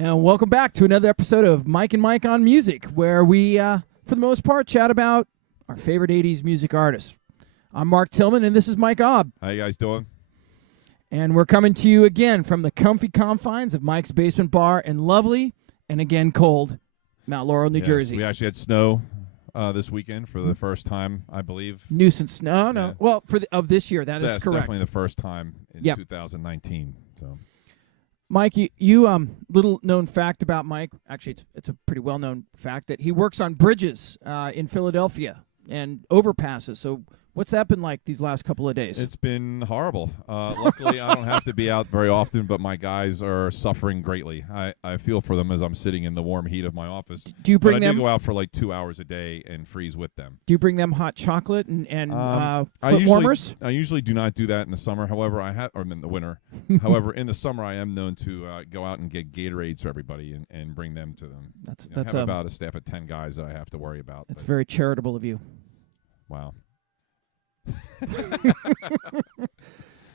And welcome back to another episode of Mike and Mike on Music, where we, for the most part, chat about our favorite 80s music artists. I'm Mark Tillman, and this is Mike Obb. How you guys doing? And we're coming to you again from the comfy confines of Mike's Basement Bar in lovely, and again cold, Mount Laurel, New Jersey. We actually had snow this weekend for the first time, I believe. Nuisance snow? No. Well, of this year, that is That's correct. definitely the first time in 2019. So, Mike, you little known fact about Mike. Actually, it's a pretty well known fact that he works on bridges in Philadelphia and overpasses. So, what's that been like these last couple of days? it's been horrible. Luckily, I don't have to be out very often, but my guys are suffering greatly. I feel for them as I'm sitting in the warm heat of my office. Do you bring but them? I do go out for like 2 hours a day and freeze with them. Do you bring them hot chocolate and foot I warmers? I usually do not do that in the summer. However, or in the winter. However, in the summer, I am known to go out and get Gatorades for everybody and bring them to them. I have about a staff of 10 guys that I have to worry about. That's very charitable of you. Wow.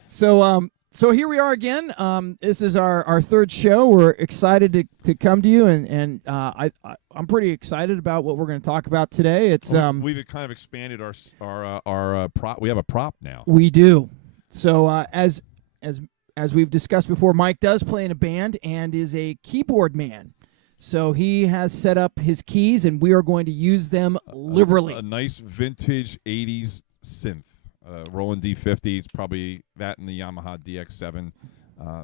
So here we are again. This is our third show. We're excited to come to you, and I'm pretty excited about what we're going to talk about today. It's we've kind of expanded our prop. We have a prop now. We do. So as we've discussed before, Mike does play in a band and is a keyboard man. So he has set up his keys, and we are going to use them liberally. A nice vintage 80s synth. Roland D50. It's probably that and the Yamaha DX7.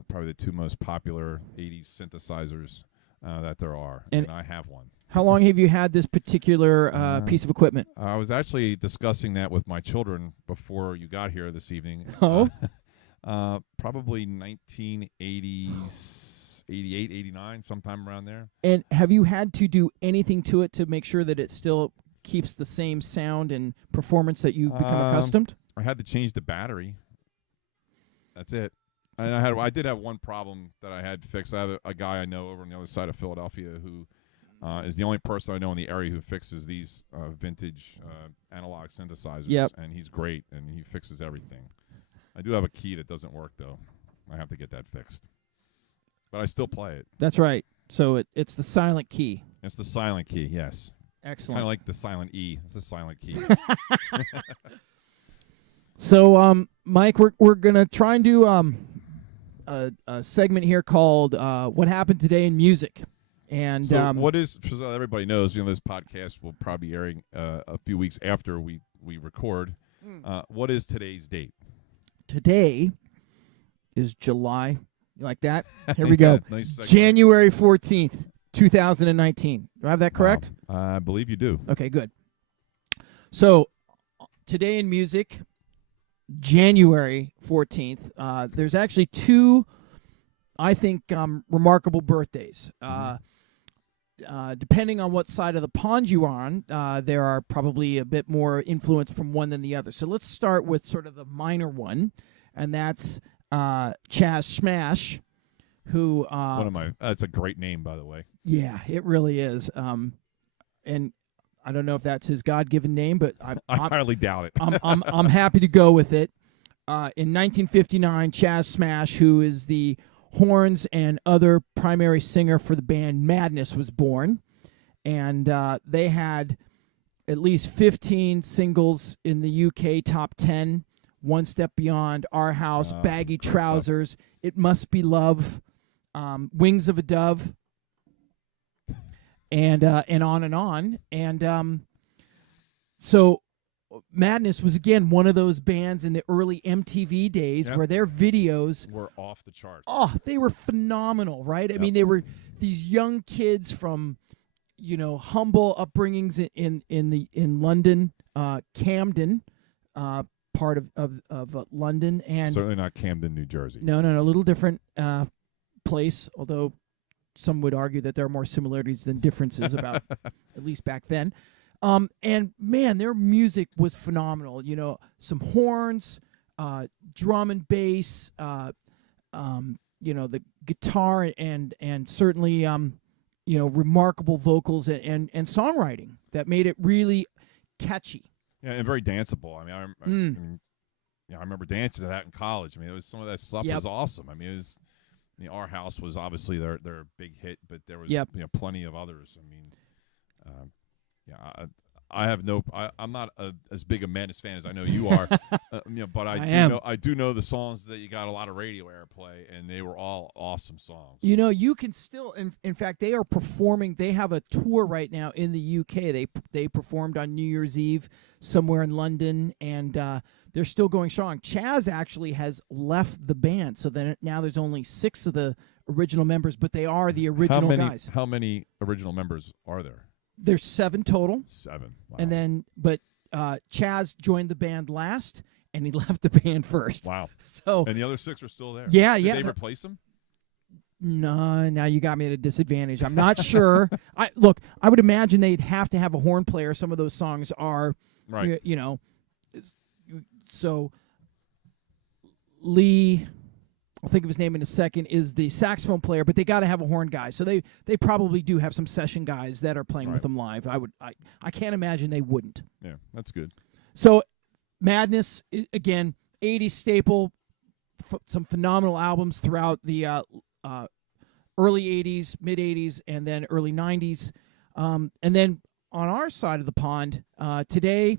Probably the two most popular 80s synthesizers that there are. And I have one. How long have you had this particular piece of equipment? I was actually discussing that with my children before you got here this evening. Oh? Probably 1980s. 88, 89, sometime around there. And have you had to do anything to it to make sure that it still keeps the same sound and performance that you've become accustomed? I had to change the battery. That's it. And I did have one problem that I had fixed. I have a guy I know over on the other side of Philadelphia who is the only person I know in the area who fixes these vintage analog synthesizers. Yep. And he's great, and he fixes everything. I do have a key that doesn't work, though. I have to get that fixed. But I still play it. That's right. So it's the silent key. It's the silent key, yes. Excellent. Kind of like the silent E. It's a silent key. So, Mike, we're gonna try and do a segment here called "What Happened Today in Music," and so what is? So everybody knows, this podcast will probably be airing a few weeks after we record. What is today's date? Today is July. You like that? Here we go. Nice segue. January 14th, 2019. Do I have that correct? I believe you do. Okay, good. So, today in music, January 14th, there's actually two, I think, remarkable birthdays. Depending on what side of the pond you're on, there are probably a bit more influence from one than the other. So let's start with sort of the minor one, and that's Chaz Smash, who that's a great name, by the way. Yeah, it really is. And I don't know if that's his God-given name, but I highly doubt it. I'm happy to go with it. In 1959, Chaz Smash, who is the horns and other primary singer for the band Madness, was born, and they had at least 15 singles in the UK top 10. One Step Beyond, Our House, Baggy Trousers, It Must Be Love, Wings of a Dove, and on and on. And so Madness was, again, one of those bands in the early MTV days where their videos were off the charts. Oh, they were phenomenal, right? I mean, they were these young kids from, humble upbringings in London, Camden, part of London, and certainly not Camden, New Jersey. No, a little different place. Although some would argue that there are more similarities than differences about, at least back then. And man, their music was phenomenal. Some horns, drum and bass, the guitar, and certainly remarkable vocals and songwriting that made it really catchy. Yeah, and very danceable. I mean, I remember dancing to that in college. I mean, some of that stuff was awesome. I mean, it Our House was obviously their big hit, but there was Yep. plenty of others. I mean, I have no. I'm not as big a Madness fan as I know you are, but I do know the songs that you got a lot of radio airplay, and they were all awesome songs. You can still, in fact, they are performing. They have a tour right now in the UK. They performed on New Year's Eve somewhere in London, and they're still going strong. Chaz actually has left the band, so then now there's only 6 of the original members, but they are the original guys. How many original members are there? There's 7 total. 7. Wow. And then, but Chaz joined the band last, and he left the band first. Wow. So and the other 6 are still there. Yeah, Did yeah. they replace them? No, now you got me at a disadvantage. I'm not sure. I would imagine they'd have to have a horn player. Some of those songs are, right. So Lee, I'll think of his name in a second, is the saxophone player, but they got to have a horn guy. So they probably do have some session guys that are playing with them live. I can't imagine they wouldn't. Yeah, that's good. So Madness, again, 80s staple, some phenomenal albums throughout the early 80s, mid 80s, and then early 90s. And then on our side of the pond, today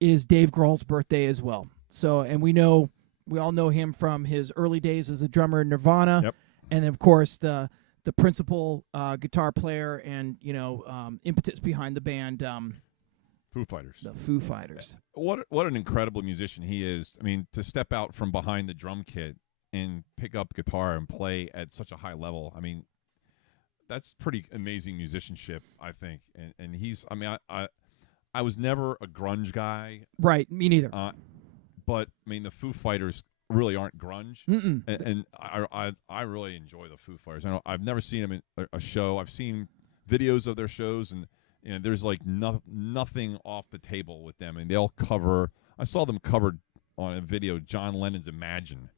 is Dave Grohl's birthday as well. So, and we all know him from his early days as a drummer in Nirvana, Yep. and then of course the principal guitar player and impetus behind the band, Foo Fighters. the Foo Fighters. What an incredible musician he is. I mean, to step out from behind the drum kit and pick up guitar and play at such a high level, I mean, that's pretty amazing musicianship, I think. And he's, I mean, I was never a grunge guy. Right, me neither. But I mean, the Foo Fighters really aren't grunge, Mm-mm. and I really enjoy the Foo Fighters. I've never seen them in a show. I've seen videos of their shows, and there's like nothing off the table with them. And they'll cover. I saw them covered on a video, John Lennon's "Imagine,"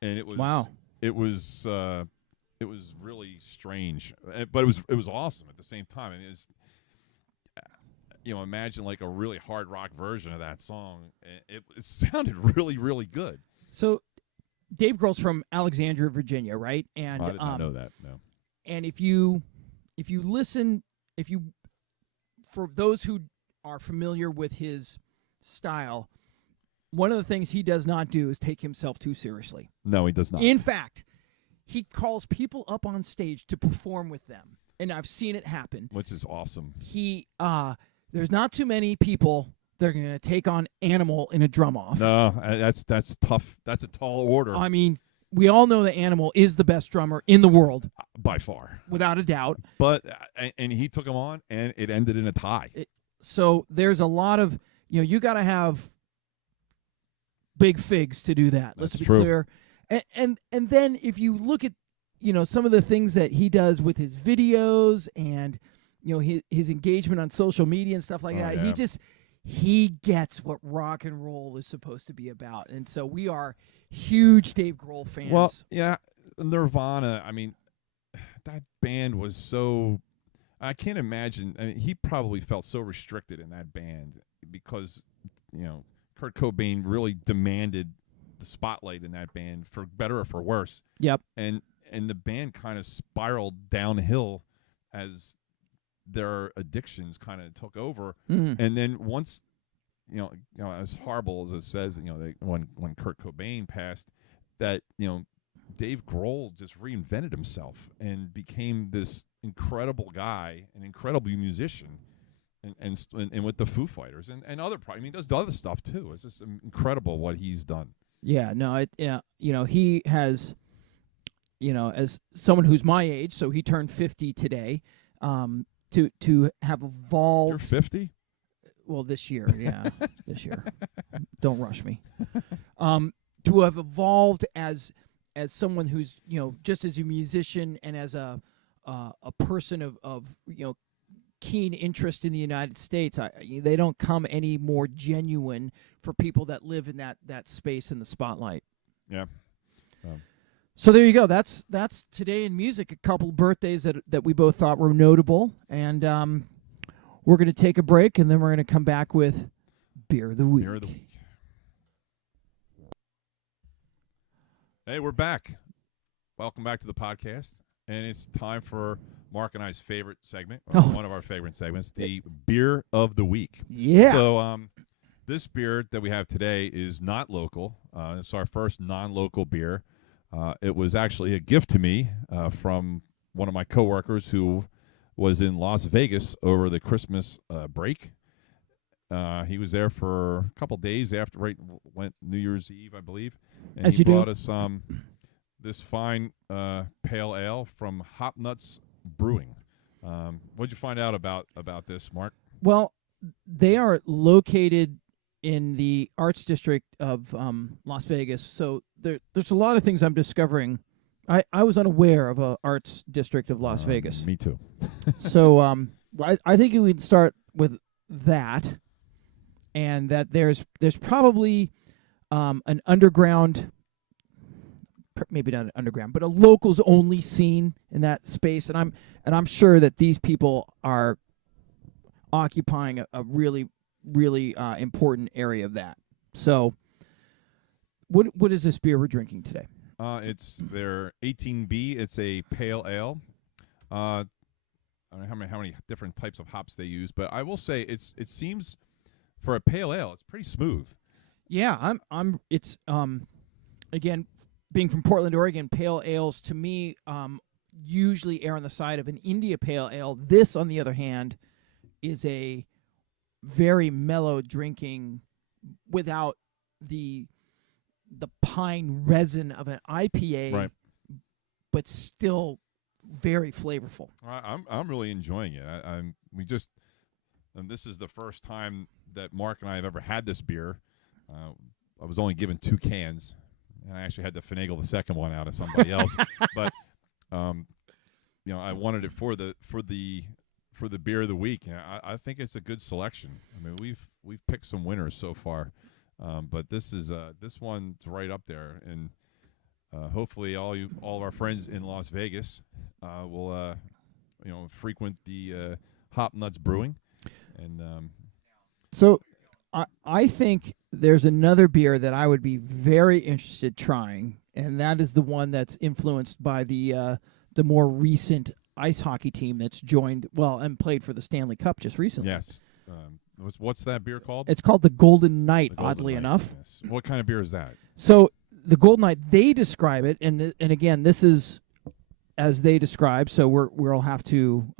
and it was Wow. It was really strange, but it was awesome at the same time. I mean, it's, imagine like a really hard rock version of that song. It sounded really, really good. So Dave Grohl's from Alexandria, Virginia, right? And I did not know that. No. And if you listen, for those who are familiar with his style, one of the things he does not do is take himself too seriously. No, he does not. In fact, he calls people up on stage to perform with them, and I've seen it happen. Which is awesome. There's not too many people that are going to take on Animal in a drum off. No, that's tough. That's a tall order. I mean, we all know that Animal is the best drummer in the world, by far, without a doubt. But and he took him on, and it ended in a tie. So there's a lot of you got to have big figs to do that. Let's be clear. And then if you look at some of the things that he does with his videos and his engagement on social media and stuff like that, yeah. he gets what rock and roll is supposed to be about. And so we are huge Dave Grohl fans. Well, yeah, Nirvana, I mean, that band was so, I can't imagine. I mean, he probably felt so restricted in that band because, Kurt Cobain really demanded the spotlight in that band, for better or for worse. Yep. And the band kind of spiraled downhill as their addictions kind of took over. Mm-hmm. And then once, as horrible as it says, when Kurt Cobain passed, that, Dave Grohl just reinvented himself and became this incredible guy, an incredible musician, and with the Foo Fighters and other, I mean, he does other stuff too. It's just incredible what he's done. Yeah, no, he has, as someone who's my age, so he turned 50 today, to have evolved. You're 50? Well, this year, yeah, this year. Don't rush me. To have evolved as someone who's just as a musician and as a person of keen interest in the United States, they don't come any more genuine for people that live in that space in the spotlight. Yeah. So there you go. That's today in music. A couple birthdays that we both thought were notable, and we're going to take a break, and then we're going to come back with Beer of the Week. Beer of the Week. Hey, we're back. welcome back to the podcast. And it's time for Mark and I's favorite segment, one of our favorite segments, the Beer of the Week. Yeah. So this beer that we have today is not local. It's our first non-local beer. It was actually a gift to me from one of my coworkers who was in Las Vegas over the Christmas break. He was there for a couple days after, went New Year's Eve, I believe. And As he you brought do. us this fine pale ale from Hop Nuts Brewing. What'd you find out about this, Mark? Well, they are located in the Arts District of Las Vegas, so there's a lot of things I'm discovering. I was unaware of a Arts District of Las Vegas. Me too. So I think we'd start with that, and that there's probably an underground, maybe not an underground, but a locals only scene in that space, and I'm sure that these people are occupying a really important area of that. So what is this beer we're drinking today? It's their 18B. It's a pale ale. I don't know how many different types of hops they use, but I will say it seems for a pale ale, it's pretty smooth. Yeah, it's again, being from Portland, Oregon, pale ales to me usually err on the side of an India pale ale. This, on the other hand, is a very mellow drinking without the pine resin of an IPA, Right. but still very flavorful. I'm really enjoying it. And this is the first time that Mark and I have ever had this beer. I was only given 2 cans, and I actually had to finagle the second one out of somebody else. But I wanted it for the beer of the week. And I think it's a good selection. I mean, we've picked some winners so far, but this one's right up there. And hopefully, all of our friends in Las Vegas will frequent the Hop Nuts Brewing. And so I think there's another beer that I would be very interested trying, and that is the one that's influenced by the more recent ice hockey team that's joined and played for the Stanley Cup just recently. yes, what's that beer called? It's called the Golden Knight, The Golden oddly Knight, enough. Yes. What kind of beer is that? So the Golden Knight, they describe it, and again, this is as they describe. So we'll have to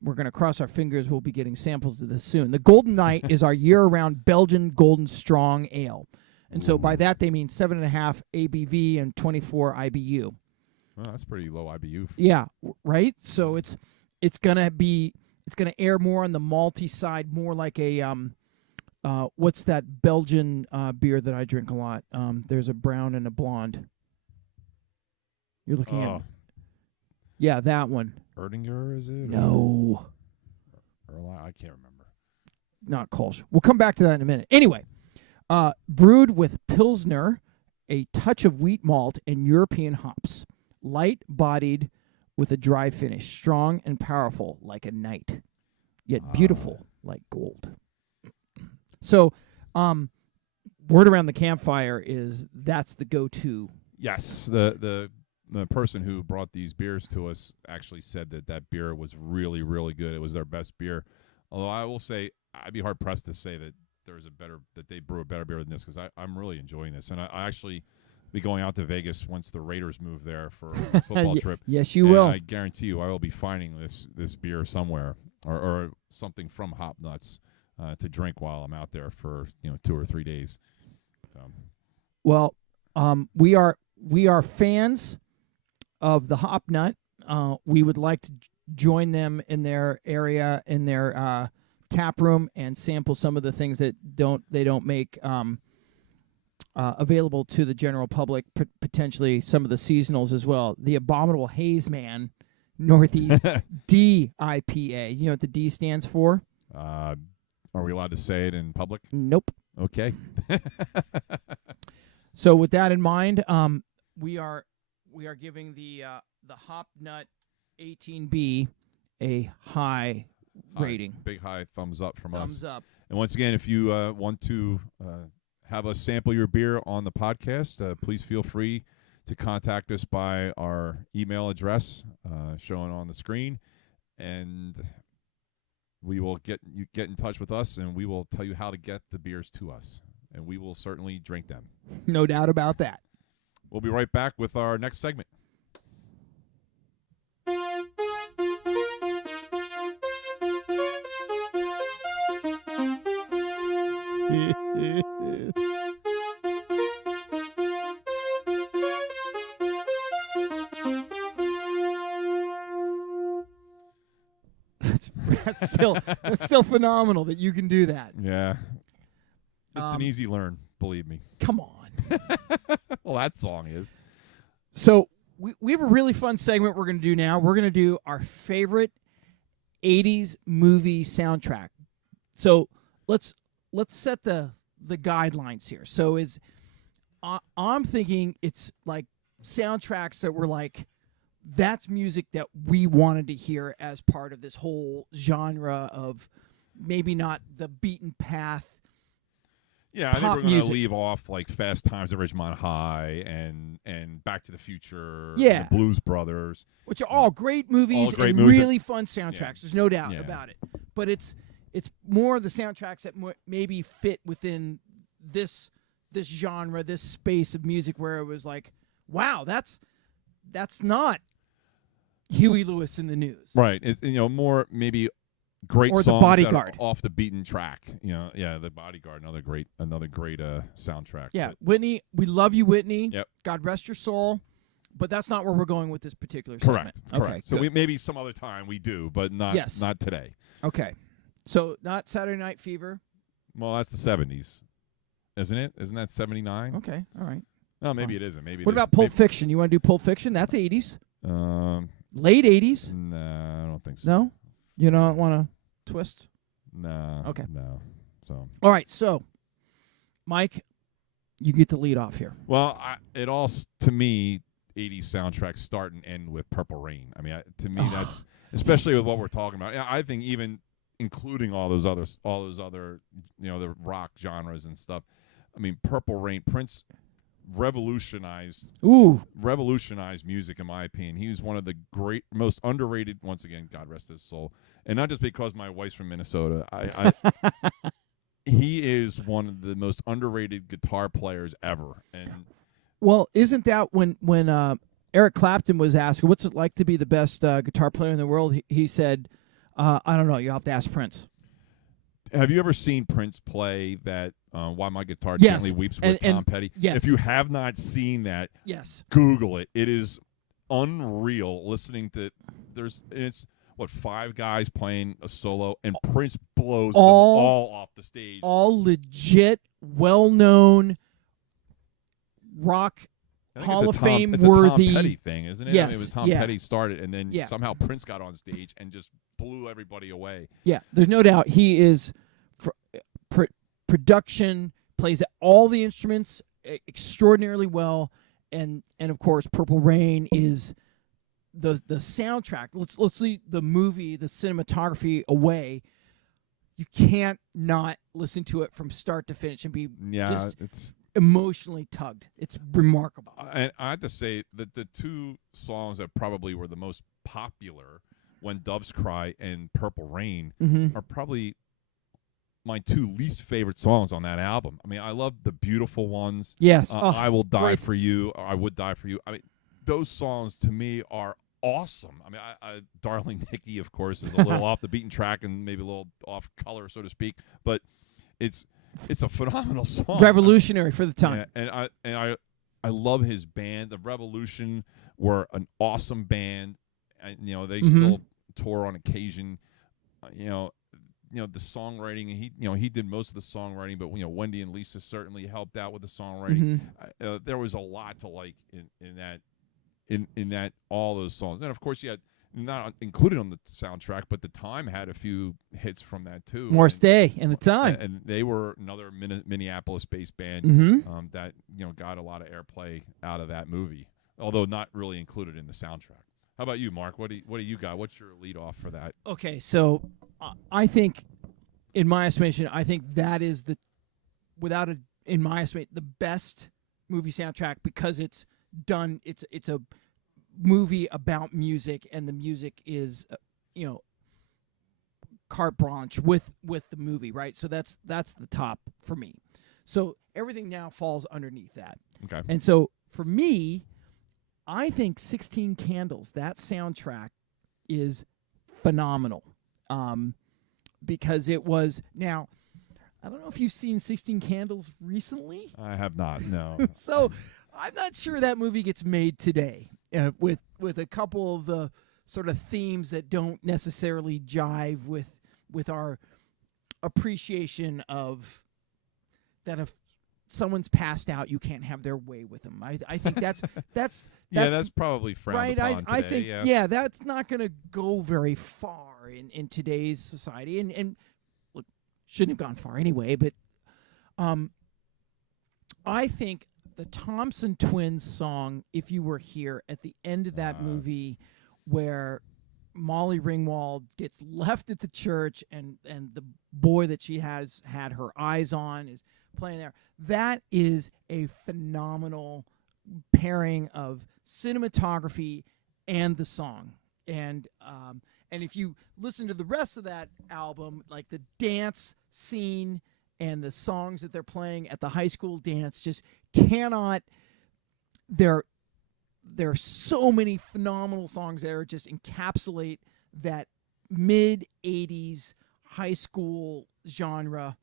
we're going to cross our fingers. We'll be getting samples of this soon. The Golden Knight is our year-round Belgian Golden Strong Ale, and so by that they mean 7.5 ABV and 24 IBU. Oh, that's pretty low IBU. Yeah, right. So it's gonna air more on the malty side, more like a what's that Belgian beer that I drink a lot? There's a brown and a blonde. You're looking at. Yeah, that one. Erdinger, is it? No. I can't remember. Not Kolsch. We'll come back to that in a minute. Anyway, brewed with Pilsner, a touch of wheat malt, and European hops. Light-bodied with a dry finish. Strong and powerful like a knight, yet beautiful like gold. So, word around the campfire is that's the go-to. Yes, the person who brought these beers to us actually said that beer was really, really good. It was their best beer. Although I will say, I'd be hard pressed to say that they brew a better beer than this, because I'm really enjoying this, and I actually be going out to Vegas once the Raiders move there for a football trip. Yes, you and will. I guarantee you, I will be finding this beer somewhere or something from Hop Nuts to drink while I'm out there for 2 or 3 days. Well, we are fans of the Hop Nut. We would like to join them in their area, in their tap room, and sample some of the things that they don't make available to the general public, potentially some of the seasonals as well. The Abominable Haze Man Northeast D IPA. You know what the D stands for? Are we allowed to say it in public? Nope. Okay. So with that in mind, we are giving the Hop Nut 18B a high rating. Big high thumbs up from us. Thumbs up. And once again, if you want to have us sample your beer on the podcast, please feel free to contact us by our email address shown on the screen, and we will get in touch with us, and we will tell you how to get the beers to us, and we will certainly drink them. No doubt about that. We'll be right back with our next segment. That's still phenomenal that you can do that. Yeah. It's an easy learn, believe me. Come on. Well, that song is. So we have a really fun segment we're going to do now. We're going to do our favorite 80s movie soundtrack. So let's set the guidelines here. So I'm thinking it's like soundtracks that were like, that's music that we wanted to hear as part of this whole genre of maybe not the beaten path. Yeah, I think we're going to music. leave off like Fast Times at Ridgemont High and Back to the Future, Yeah. and the Blues Brothers, Which are all great movies great and movies. really fun soundtracks. Yeah. There's no doubt Yeah. about it. But it's more of the soundtracks that maybe fit within this genre, this space of music where it was like, wow, that's not Huey Lewis in the News. right? It's more maybe great Or The songs that are Bodyguard. off the beaten track. The Bodyguard, another great soundtrack. Yeah, But, Whitney, we love you, Whitney. Yep. God rest your soul. But that's not where we're going with this particular correct. segment. Correct. Okay, So good. maybe some other time we do, but not Yes. not today. Okay. So not Saturday Night Fever. Well, that's the 70s, isn't it? Isn't that 79? Okay, all right. No, maybe it isn't. Maybe. What about Pulp Fiction? You want to do Pulp Fiction? That's 80s. Late 80s? No, I don't think so. No? You don't want to twist? No. Okay. No. So. All right, so, Mike, you get the lead off here. Well, to me, 80s soundtracks start and end with Purple Rain. I mean, to me, that's especially with what we're talking about. I think even including all those other, the rock genres and stuff. I mean, Purple Rain, Prince revolutionized music, in my opinion. He was one of the most underrated, once again, God rest his soul, and not just because my wife's from Minnesota. He is one of the most underrated guitar players ever. And well, isn't that when Eric Clapton was asked, what's it like to be the best guitar player in the world? He said, I don't know, you have to ask Prince. Have you ever seen Prince play that Why My Guitar Yes. Gently Weeps with Tom Petty? Yes. If you have not seen that, Yes. Google it. It is unreal listening to it's 5 guys playing a solo, and Prince blows them all off the stage. All legit, well-known rock I think Hall it's of Fame it's worthy. a Tom Petty thing, isn't it? Yes. I mean, it was Tom Yeah. Petty started, and then Yeah. somehow Prince got on stage and just blew everybody away. Yeah, there's no doubt he is production, plays all the instruments extraordinarily well, and of course Purple Rain is the soundtrack. Let's leave the movie, the cinematography away. You can't not listen to it from start to finish and be just it's emotionally tugged. It's remarkable. And I have to say that the two songs that probably were the most popular, When Doves Cry and Purple Rain, are probably my 2 least favorite songs on that album. I mean, I love the beautiful ones. Yes. I Will Die great. for You, or I Would Die for You. I mean, those songs to me are awesome. I mean, Darling Nikki, of course, is a little off the beaten track and maybe a little off color, so to speak, but it's a phenomenal song. Revolutionary for the time. Yeah, and I love his band. The Revolution were an awesome band. And, they still tour on occasion. The songwriting. He did most of the songwriting, but Wendy and Lisa certainly helped out with the songwriting. There was a lot to like in that all those songs, and of course you had not included on the soundtrack, but The Time had a few hits from that too. Morris Day and The Time, and they were another Minneapolis-based band that got a lot of airplay out of that movie, although not really included in the soundtrack. How about you, Mark? What do you got? What's your lead off for that? Okay, so I think, in my estimation, I think that is in my estimation, the best movie soundtrack because it's done. It's a movie about music, and the music is carte blanche with the movie, right? So that's the top for me. So everything now falls underneath that. Okay. And so for me, I think 16 Candles, that soundtrack is phenomenal. Because it was, now, I don't know if you've seen 16 Candles recently. I have not, no. So I'm not sure that movie gets made today with a couple of the sort of themes that don't necessarily jive with our appreciation of that if someone's passed out, you can't have their way with them. I think that's yeah, that's probably frowned right. upon I today, think yes. yeah, that's not going to go very far in today's society, and look, shouldn't have gone far anyway. But I think the Thompson Twins song, "If You Were Here," at the end of that movie, where Molly Ringwald gets left at the church, and the boy that she has had her eyes on is playing there. That is a phenomenal pairing of cinematography and the song. And if you listen to the rest of that album, like the dance scene and the songs that they're playing at the high school dance, just cannot. There are so many phenomenal songs there just encapsulate that mid 80s high school genre.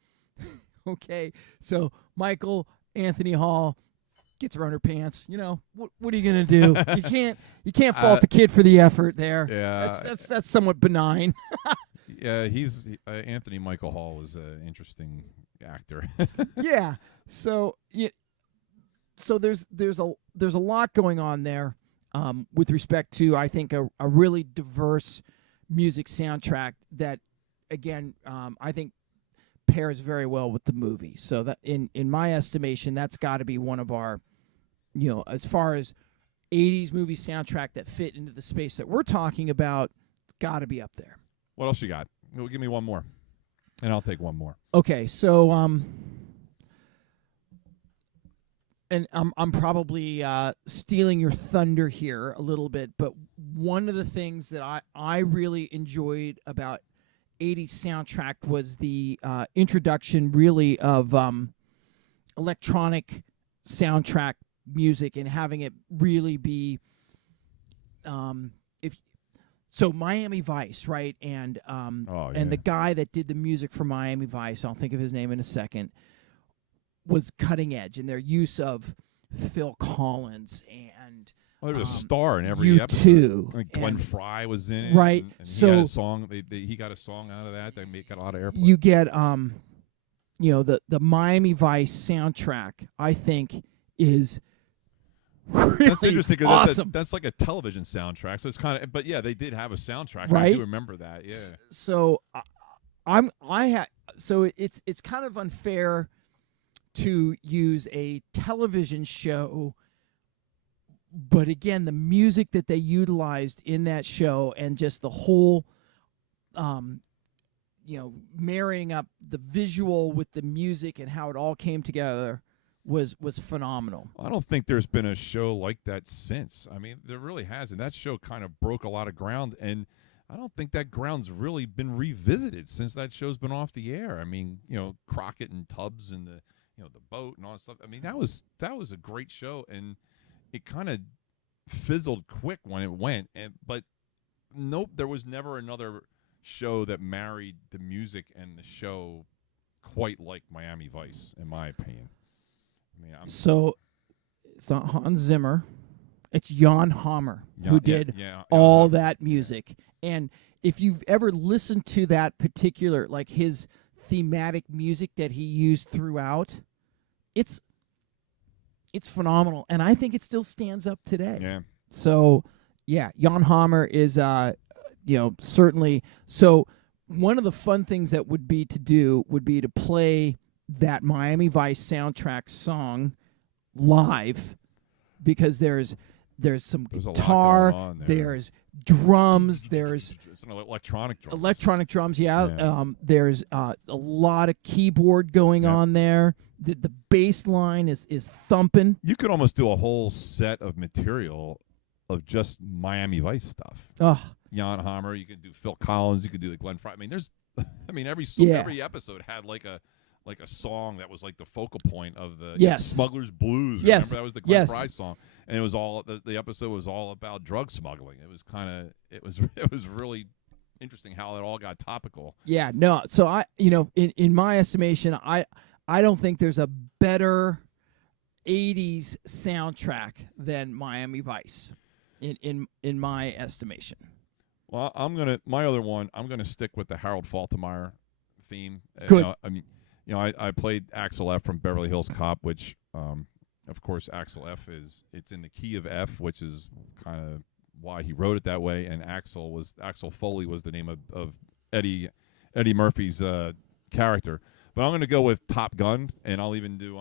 Okay, so Michael Anthony Hall gets her underpants. What are you gonna do? You can't fault the kid for the effort there. Yeah, that's somewhat benign. Yeah, he's Anthony Michael Hall was an interesting actor. Yeah, so there's a lot going on there with respect to, I think, a really diverse music soundtrack that, again, I think pairs very well with the movie. So that in my estimation, that's got to be one of our, as far as 80s movie soundtrack that fit into the space that we're talking about, got to be up there. What else you got? Well, give me one more, and I'll take one more. Okay, so and I'm probably stealing your thunder here a little bit, but one of the things that I really enjoyed about 80s soundtrack was the introduction, really, of electronic soundtrack music and having it really be so Miami Vice, right? And and the guy that did the music for Miami Vice, I'll think of his name in a second, was cutting edge in their use of Phil Collins and there was a star in every U2, episode. Like Glenn Fry was in it, right? And so he had a song. He got a song out of that. They got a lot of airplay. You get the Miami Vice soundtrack, I think, is really that's interesting because awesome. That's like a television soundtrack. So it's kind of, but yeah, they did have a soundtrack. Right? I do remember that. Yeah. So it's kind of unfair to use a television show, but again, the music that they utilized in that show and just the whole, marrying up the visual with the music and how it all came together was phenomenal. I don't think there's been a show like that since. I mean, there really hasn't. That show kind of broke a lot of ground, and I don't think that ground's really been revisited since that show's been off the air. I mean, Crockett and Tubbs and the boat and all that stuff. I mean, that was a great show, and it kind of fizzled quick when it went. But nope, there was never another show that married the music and the show quite like Miami Vice, in my opinion. I mean, so it's not Hans Zimmer, it's Jan Hammer who did all that music. And if you've ever listened to that particular, like his thematic music that he used throughout, it's phenomenal, and I think it still stands up today. Yeah. So, yeah, Jan Hammer is certainly. So one of the fun things that would be to play that Miami Vice soundtrack song live, because there's there's some There's a lot guitar, going on there. there's drums, there's It's an electronic drum. electronic drums. Yeah, Yeah. there's a lot of keyboard going on there. The bass line is thumping. You could almost do a whole set of material of just Miami Vice stuff. Oh, Jan Hammer. You could do Phil Collins. You could do the Glenn Frey. I mean, there's, I mean, every episode had like a song that was like the focal point of the Smuggler's Blues. Yes. Remember that was the Glenn Frey song, and it was all the episode was all about drug smuggling. It was it was really interesting how it all got topical. Yeah, no. So in my estimation, I don't think there's a better 80s soundtrack than Miami Vice in my estimation. Well, my other one, I'm gonna stick with the Harold Faltermeyer theme. Good. I played Axel F from Beverly Hills Cop, which of course Axel F it's in the key of F, which is kind of why he wrote it that way, and Axel Foley was the name of Eddie Murphy's character. But I'm going to go with Top Gun, and I'll even do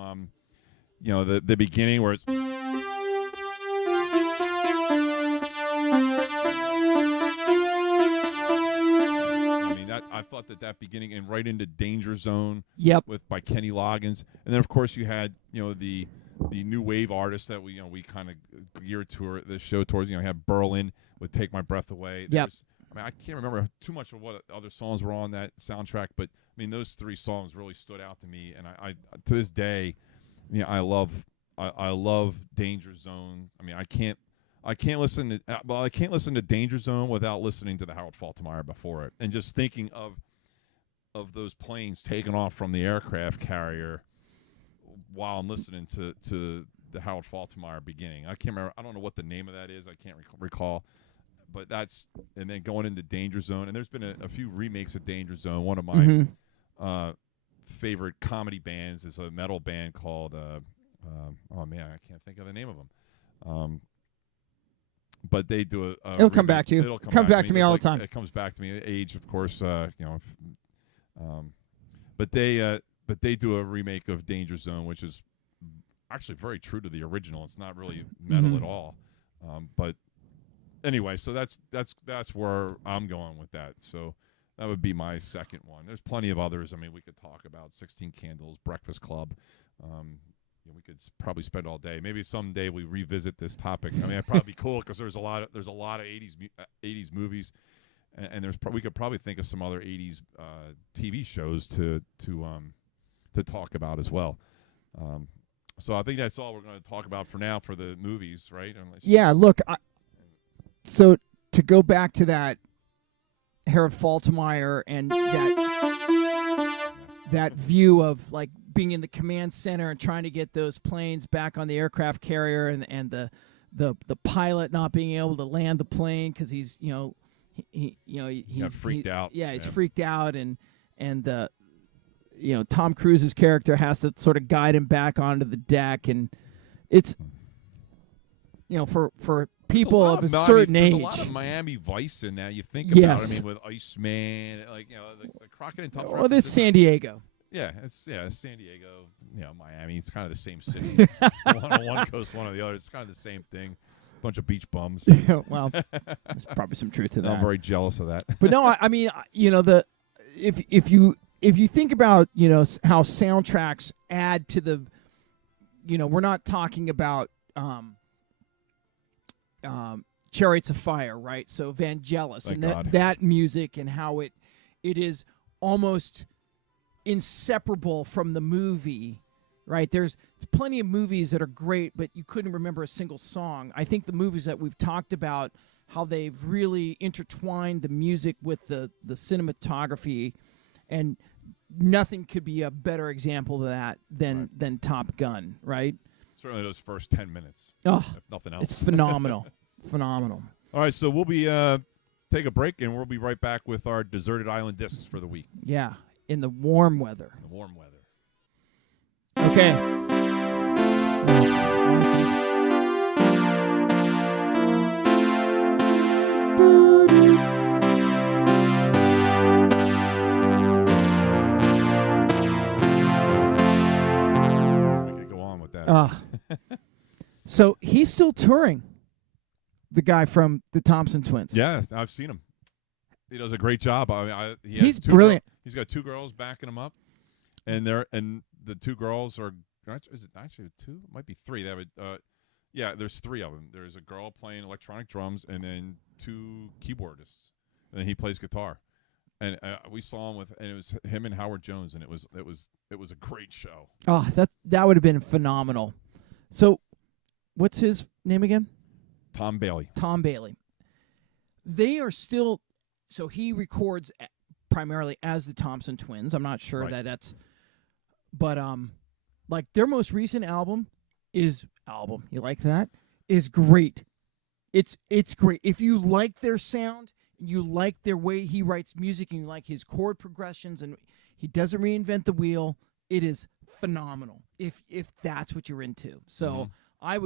the beginning where it's I thought that beginning and right into Danger Zone by Kenny Loggins, and then of course you had the new wave artists that we kind of geared to the show towards. You had Berlin with Take My Breath Away. I mean, I can't remember too much of what other songs were on that soundtrack, but I mean those three songs really stood out to me, and I to this day, I love Danger Zone. I mean, I can't listen to Danger Zone without listening to the Harold Faltermeyer before it, and just thinking of those planes taking off from the aircraft carrier while I'm listening to the Harold Faltermeyer beginning. I can't remember. I don't know what the name of that is. I can't recall. But and then going into Danger Zone, and there's been a few remakes of Danger Zone. One of my favorite comedy bands is a metal band called oh man, I can't think of the name of them. But they do it'll come back to you. It'll come back to me all the time. It comes back to me. Age, of course, but they do a remake of Danger Zone, which is actually very true to the original. It's not really metal at all. But anyway, so that's where I'm going with that. So that would be my second one. There's plenty of others. I mean, we could talk about 16 Candles, Breakfast Club. We could probably spend all day. Maybe someday we revisit this topic. I mean, it'd probably be cool because there's a lot of 80s movies, and we could probably think of some other 80s TV shows to talk about as well. So I think that's all we're going to talk about for now for the movies, right? Look, so to go back to that Harold Faltermeyer and that view of like being in the command center and trying to get those planes back on the aircraft carrier, and the pilot not being able to land the plane because he's freaked out. Yeah, he's freaked out, and Tom Cruise's character has to sort of guide him back onto the deck, and it's for people of a certain age. There's a lot of Miami Vice in that. You think about it. I mean, with Iceman, the Crockett and Tubbs. Well, it's San Diego. Yeah, it's San Diego. Miami. It's kind of the same city. One on one coast, one on the other. It's kind of the same thing. Bunch of beach bums. Well, there's probably some truth to that. I'm very jealous of that. But no, I mean, if you think about how soundtracks add to the, we're not talking about Chariots of Fire, right? So Vangelis and that music and how it is almost inseparable from the movie, right? There's plenty of movies that are great, but you couldn't remember a single song. I think the movies that we've talked about, how they've really intertwined the music with the cinematography, and nothing could be a better example of that than Top Gun, right? Certainly those first 10 minutes, if nothing else. It's phenomenal. Phenomenal. All right, so we'll be take a break, and we'll be right back with our Deserted Island discs for the week. Yeah, in the warm weather. The warm weather. Okay. We could go on with that. So he's still touring. the guy from the Thompson Twins. Yeah, I've seen him. He does a great job. I mean, He's brilliant. He's got 2 girls backing him up, and the 2 girls are. Is it actually 2? It might be 3. They have yeah, there's 3 of them. There's a girl playing electronic drums, and then 2 keyboardists, and then he plays guitar. And we saw him and it was him and Howard Jones, and it was a great show. Oh, that would have been phenomenal. So, what's his name again? Tom Bailey. Tom Bailey. They are still. So he records primarily as the Thompson Twins. I'm not sure Right. that's, but like their most recent album. You like that? Is great. It's great. If you like their sound, you like their way he writes music, and you like his chord progressions, and he doesn't reinvent the wheel, it is phenomenal. If that's what you're into. So I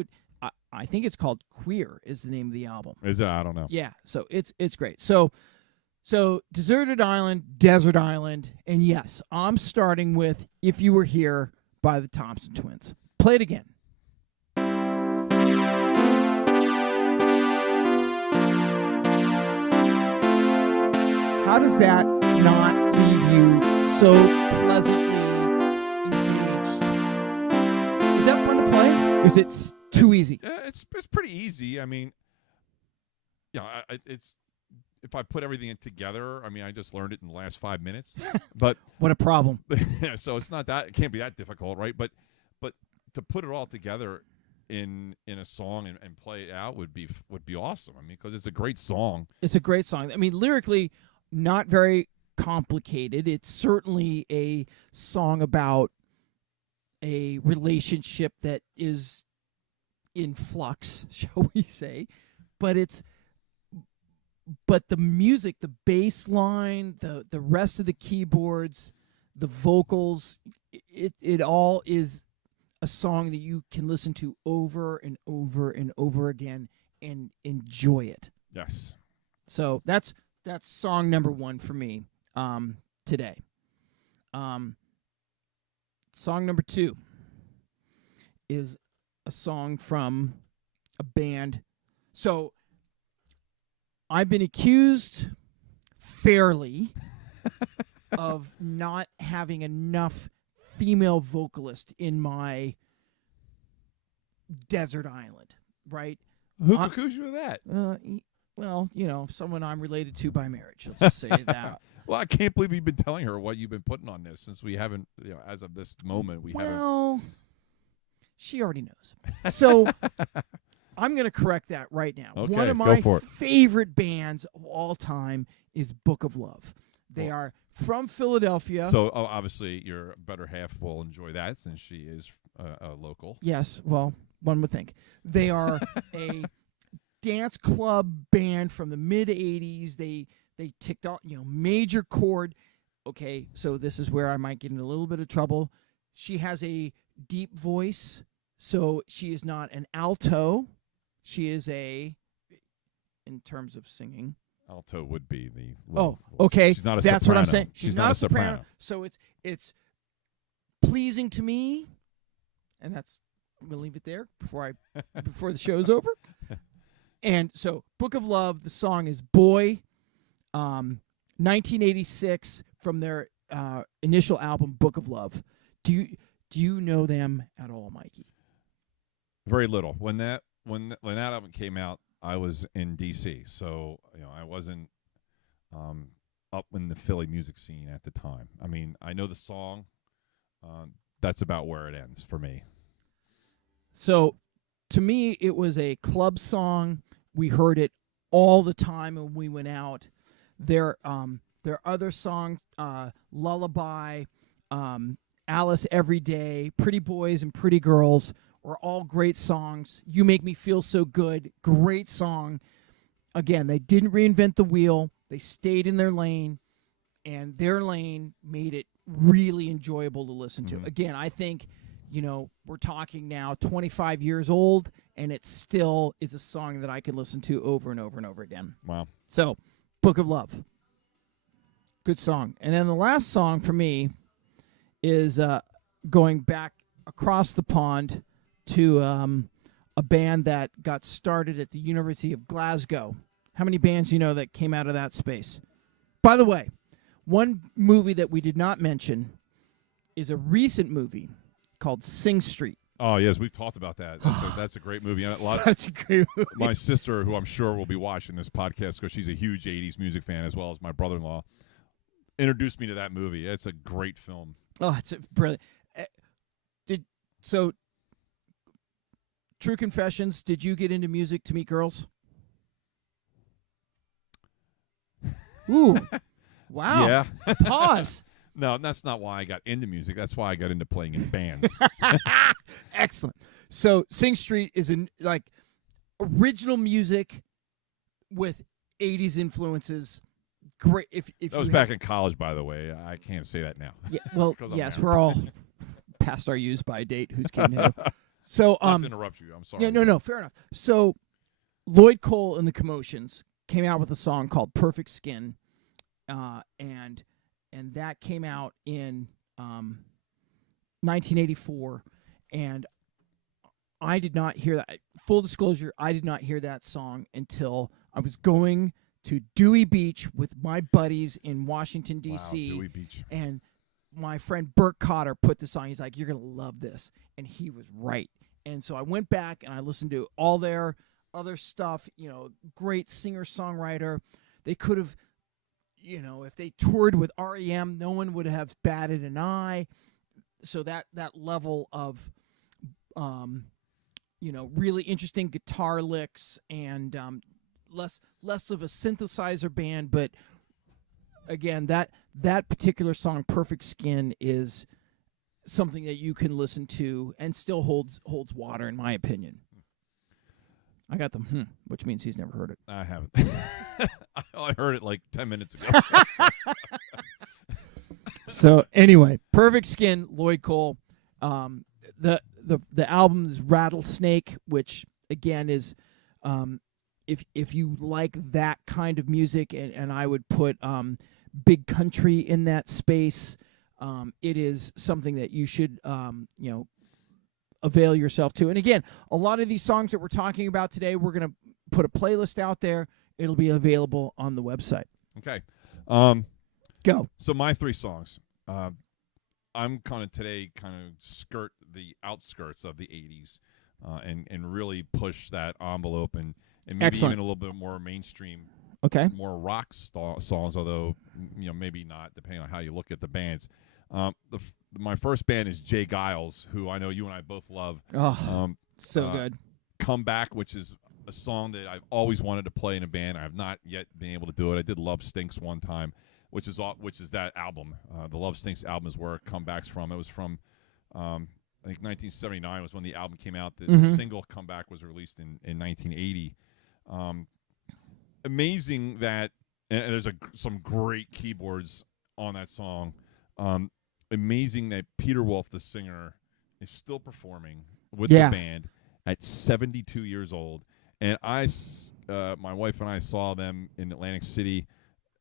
think it's called Queer is the name of the album. Is it? I don't know. Yeah, so it's great. So Deserted Island, Desert Island, and yes, I'm starting with If You Were Here by the Thompson Twins. Play it again. How does that not leave you so pleasantly engaged? Is that fun to play? Or is it too easy? It's pretty easy. I mean, yeah, it's if I put everything together. I mean, I just learned it in the last 5 minutes. But What a problem. so it's not that it can't be that difficult, right? But to put it all together in a song and play it out would be awesome. I mean, because it's a great song. It's a great song. I mean, lyrically, not very complicated. It's certainly a song about a relationship that is in flux, shall we say. But the music, the bass line, the rest of the keyboards, the vocals, it all is a song that you can listen to over and over and over again and enjoy it. Yes. So that's song number 1 for me today. Song number 2 is a song from a band. So I've been accused fairly of not having enough female vocalist in my desert island, right? Who accused you of that? Well, someone I'm related to by marriage. Let's just say that. Well, I can't believe you've been telling her what you've been putting on this since we haven't, as of this moment, we haven't. Well, she already knows. So I'm going to correct that right now. Okay, One of go my for it. favorite bands of all time is Book of Love. They are from Philadelphia. So obviously your better half will enjoy that since she is a local. Yes, well, one would think. They are a dance club band from the mid 80s. They ticked off, major chord. Okay, so this is where I might get in a little bit of trouble. She has a deep voice, so she is not an alto. She is in terms of singing. Alto would be the low. Oh, okay. She's not a That's soprano. what I'm saying. She's not a soprano. So it's pleasing to me, and I'm gonna leave it there before the show's over. And so, Book of Love. The song is "Boy," 1986 from their initial album, Book of Love. Do you know them at all, Mikey? Very little. When that album came out, I was in D.C., so I wasn't up in the Philly music scene at the time. I mean, I know the song. That's about where it ends for me. So, to me, it was a club song. We heard it all the time when we went out. Their other songs, Lullaby, Alice Every Day, Pretty Boys and Pretty Girls, were all great songs. You Make Me Feel So Good, great song. Again, they didn't reinvent the wheel. They stayed in their lane, and their lane made it really enjoyable to listen to. Again, I think, we're talking now 25 years old, and it still is a song that I can listen to over and over and over again. Wow. So, Book of Love. Good song. And then the last song for me is going back across the pond to a band that got started at the University of Glasgow. How many bands you know that came out of that space? By the way, one movie that we did not mention is a recent movie called Sing Street. Oh, yes, we've talked about that. That's a great movie. Such a great movie. My sister, who I'm sure will be watching this podcast because she's a huge 80s music fan, as well as my brother-in-law, introduced me to that movie. It's a great film. Oh, it's brilliant. True confessions, did you get into music to meet girls? Ooh. Wow. Yeah. Pause. No, that's not why I got into music. That's why I got into playing in bands. Excellent. So Sing Street is original music with 80s influences. Great. If that was back in college, by the way. I can't say that now. Yeah. Well, yes, we're all past our use by date. Who's kidding who? So not to interrupt you. I'm sorry. Yeah. No. Fair enough. So Lloyd Cole and the Commotions came out with a song called "Perfect Skin," and that came out in 1984, and I did not hear that. Full disclosure, I did not hear that song until I was going to Dewey Beach with my buddies in Washington, D.C. Wow, Dewey Beach. And my friend Burt Cotter put this on. He's like, "You're going to love this." And he was right. And so I went back and I listened to all their other stuff, great singer-songwriter. They could have, if they toured with REM, no one would have batted an eye. So that level of, really interesting guitar licks and less of a synthesizer band. But again, that particular song, "Perfect Skin," is something that you can listen to and still holds water, in my opinion. I got them, which means he's never heard it. I haven't. I heard it like 10 minutes ago. So anyway, "Perfect Skin," Lloyd Cole. The album is Rattlesnake, which again is, if you like that kind of music, and I would put Big Country in that space. It is something that you should avail yourself to. And again, a lot of these songs that we're talking about today, we're going to put a playlist out there. It'll be available on the website. Okay. Go. So my three songs. I'm kind of skirt the outskirts of the 80s and really push that envelope and maybe Excellent. even a little bit more mainstream, Okay. more rock songs, although maybe not, depending on how you look at the bands. My first band is Jay Giles, who I know you and I both love. Oh, so good. Come Back, which is a song that I've always wanted to play in a band. I have not yet been able to do it. I did Love Stinks one time, which is that album. The Love Stinks album is where Come Back's from. It was from, I think 1979 was when the album came out. The single Come Back was released in 1980. Amazing that, and there's some great keyboards on that song. Amazing that Peter Wolf, the singer, is still performing with the band at 72 years old. And my wife and I saw them in Atlantic City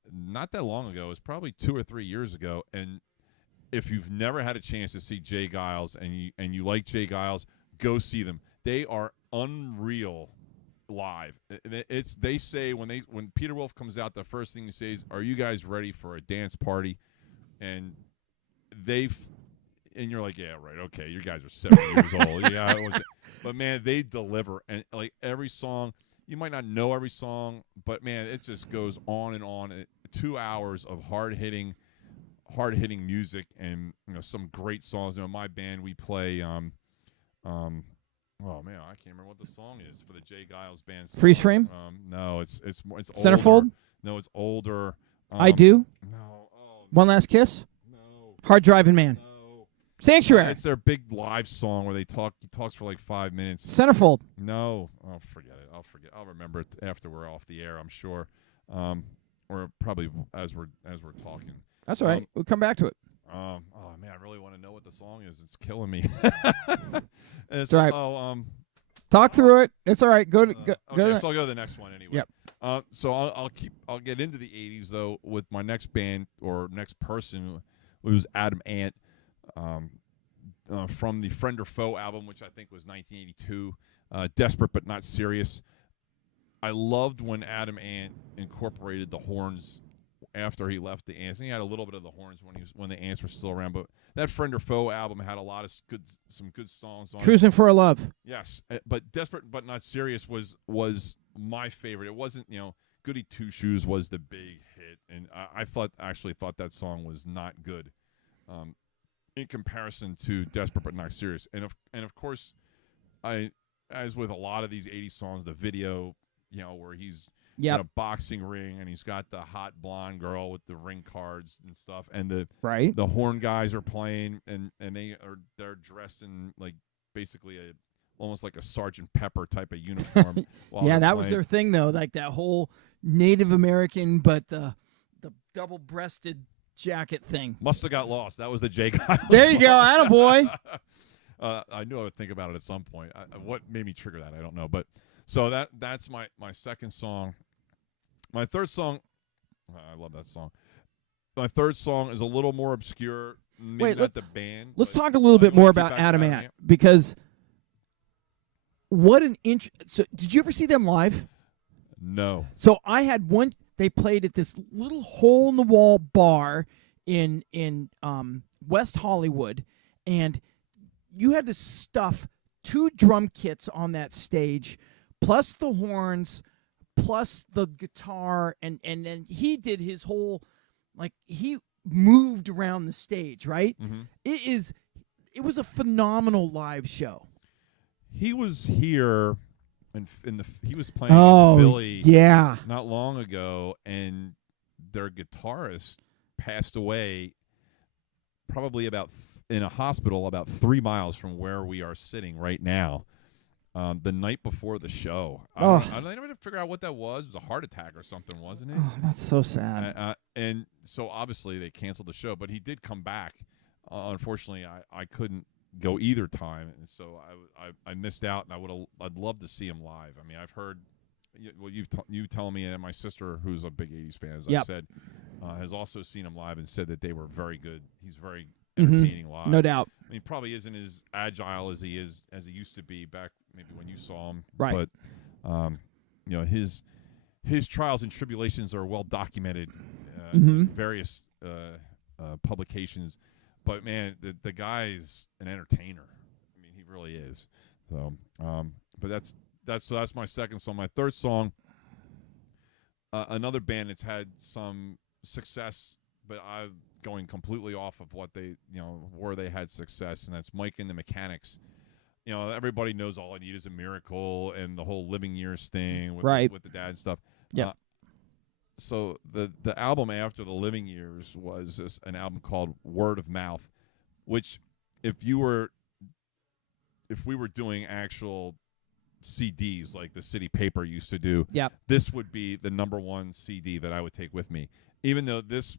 not that long ago. It was probably 2 or 3 years ago. And if you've never had a chance to see Jay Giles and you like Jay Giles, go see them. They are unreal live. They say when Peter Wolf comes out, the first thing he says, "Are you guys ready for a dance party?" And you're like, "Yeah, right, okay, you guys are 70 years old." Yeah, but man, they deliver, and like every song, you might not know every song, but man, it just goes on and on. 2 hours of hard hitting music, and some great songs. My band, we play oh man, I can't remember what the song is for the Jay Giles band. Freeze Frame? No, it's Centerfold? Older. No, it's older. I Do? No. One Last Kiss? No. Hard Driving Man? No. Sanctuary? It's their big live song where he talks for like 5 minutes. Centerfold? No. Oh, forget it. I'll remember it after we're off the air, I'm sure. Or probably as we're talking. That's all right. We'll come back to it. Oh man, I really want to know what the song is. It's killing me. It's all right. Oh, talk through it. It's all right. Go to. Okay, so I'll go to the next one anyway. Yep. So I'll get into the 80s though with my next band or next person, who was Adam Ant, from the Friend or Foe album, which I think was 1982. Desperate but Not Serious. I loved when Adam Ant incorporated the horns after he left the Ants. And he had a little bit of the horns when the Ants were still around. But that Friend or Foe album had a lot of some good songs on it. Cruising for a Love. Yes, but Desperate but Not Serious was my favorite. It wasn't, Goody Two Shoes was the big hit, and I thought that song was not good in comparison to Desperate but Not Serious. And of course, as with a lot of these 80s songs, the video, where he's in a boxing ring and he's got the hot blonde girl with the ring cards and stuff, and the horn guys are playing, and they're dressed in like basically almost like a Sergeant Pepper type of uniform. Yeah, that was their thing though, like that whole Native American, but the double-breasted jacket thing. Must have got lost. That was the Jay Giles. There you go, attaboy. I knew I would think about it at some point. What made me trigger that, I don't know. But so that's my second song. My third song, I love that song. My third song is a little more obscure. Maybe not the band. Let's talk a little bit more about Adam Ant, because what an So did you ever see them live? No. So I had one. They played at this little hole-in-the-wall bar in West Hollywood, and you had to stuff 2 drum kits on that stage, plus the horns, plus the guitar, and then he did his whole, like, he moved around the stage, right? Mm-hmm. It was a phenomenal live show. He was here, he was playing in Philly not long ago, and their guitarist passed away probably in a hospital about 3 miles from where we are sitting right now. The night before the show. I don't even figure out what that was. It was a heart attack or something, wasn't it? Oh, that's so sad. And so obviously they canceled the show, but he did come back. Unfortunately, I couldn't go either time, and so I missed out. And I'd love to see him live. I mean, I've heard, well, you telling me, and my sister, who's a big 80s fan, as I said, has also seen him live and said that they were very good. He's very entertaining live. No doubt. I mean, probably isn't as agile as he used to be back maybe when you saw him. Right. But his trials and tribulations are well documented in various publications. But man, the guy's an entertainer. I mean, he really is. So, but that's my second song. My third song, another band that's had some success, but I'm going completely off of what they, where they had success, and that's Mike and the Mechanics. Everybody knows All I Need Is a Miracle and the whole Living Years thing with the dad and stuff. Yeah. So the album after the Living Years was an album called Word of Mouth, which if we were doing actual CDs like the City Paper used to do, this would be the number one CD that I would take with me. Even though this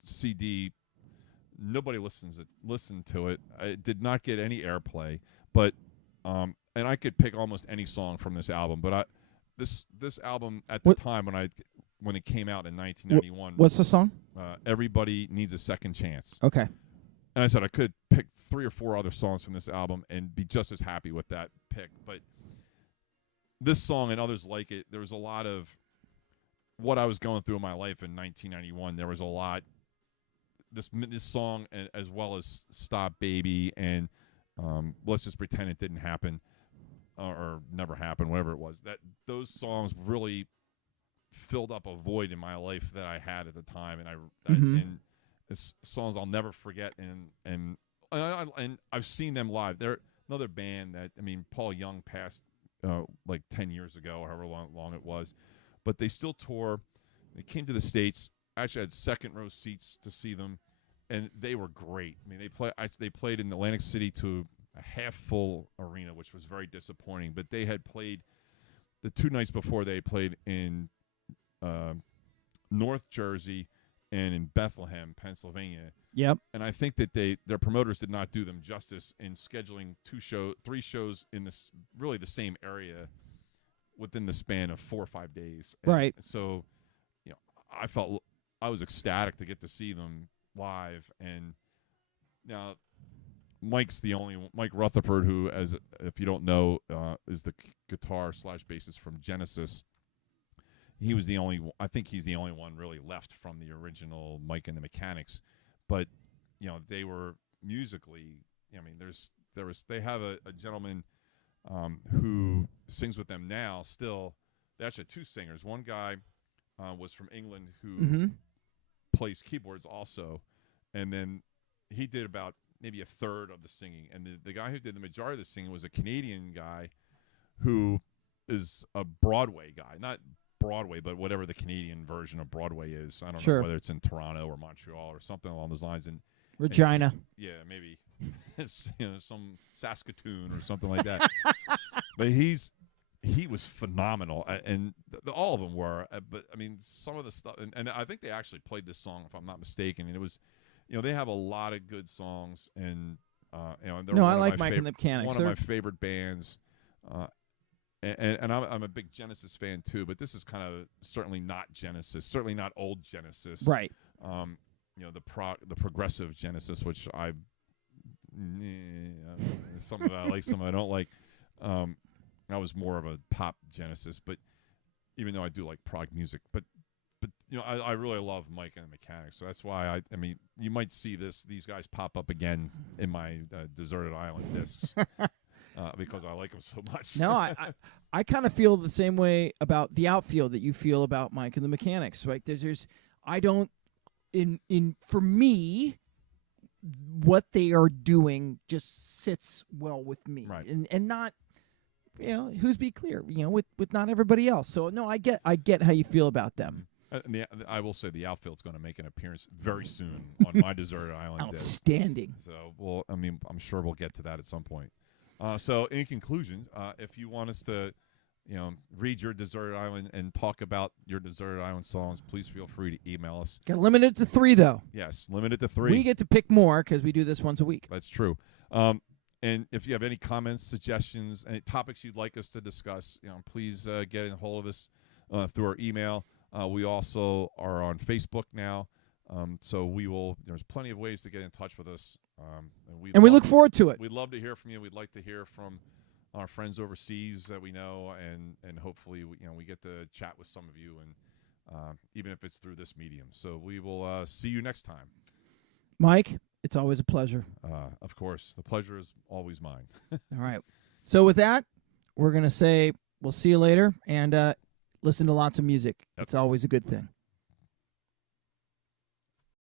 CD, nobody listened to it. It did not get any airplay, but and I could pick almost any song from this album, but this album at the time when it came out in 1991. What's the song? Everybody Needs a Second Chance. Okay. And I said I could pick 3 or 4 other songs from this album and be just as happy with that pick. But this song and others like it, there was a lot of what I was going through in my life in 1991. There was a lot. This song, as well as Stop Baby and Let's Just Pretend It Didn't Happen, or never happened, whatever it was, that those songs really filled up a void in my life that I had at the time, and it's songs I'll never forget, and I've seen them live. They're another band that, I mean, Paul Young passed like 10 years ago, however long it was, but they still tour. They came to the States. I actually had second row seats to see them, and they were great. I mean, they played in Atlantic City to a half-full arena, which was very disappointing. But they had played the 2 nights before. They played in North Jersey and in Bethlehem, Pennsylvania. Yep. And I think that their promoters did not do them justice in scheduling 3 shows in this really the same area within the span of 4 or 5 days. And right. So, I was ecstatic to get to see them live. And now Mike Rutherford, who, as if you don't know, is the guitar / bassist from Genesis. He was the only. I think he's the only one really left from the original Mike and the Mechanics. But they were musically. I mean, they have a gentleman who sings with them now. Still, they actually have two singers. One guy was from England who plays keyboards also, and then he did about maybe a third of the singing. And the guy who did the majority of the singing was a Canadian guy who is a Broadway guy, not Broadway, but whatever the Canadian version of Broadway is. I don't know whether it's in Toronto or Montreal or something along those lines. And Regina. Yeah, maybe. Some Saskatoon or something like that. But he was phenomenal, and all of them were. But I mean, some of the stuff, and I think they actually played this song, if I'm not mistaken. And it was, they have a lot of good songs, and they're I like Mike and the Mechanics. One of my favorite bands. And I'm a big Genesis fan too, but this is kind of certainly not Genesis, certainly not old Genesis, right? The progressive Genesis, which some of it I like, some of it I don't like. I was more of a pop Genesis, but even though I do like prog music, but I really love Mike and the Mechanics, so that's why I mean, you might see these guys pop up again in my Deserted Island discs. Because I like them so much. No, I kind of feel the same way about the outfield that you feel about Mike and the Mechanics. Right? For me, what they are doing just sits well with me, right? And not, who's be clear, with not everybody else. So no, I get how you feel about them. I will say the outfield's going to make an appearance very soon on my Deserted Island. Outstanding. So, I'm sure we'll get to that at some point. So, in conclusion, if you want us to, read your Deserted Island and talk about your Deserted Island songs, please feel free to email us. Got to limit it to 3, though. Yes, limit it to 3. We get to pick more because we do this once a week. That's true. And if you have any comments, suggestions, any topics you'd like us to discuss, please get in hold of us through our email. We also are on Facebook now. So there's plenty of ways to get in touch with us. And we look forward to it. We'd love to hear from you. We'd like to hear from our friends overseas that we know, and hopefully we get to chat with some of you, and even if it's through this medium. So we will see you next time. Mike, it's always a pleasure. Of course, the pleasure is always mine. All right. So with that, we're gonna say we'll see you later, and listen to lots of music. It's always a good thing.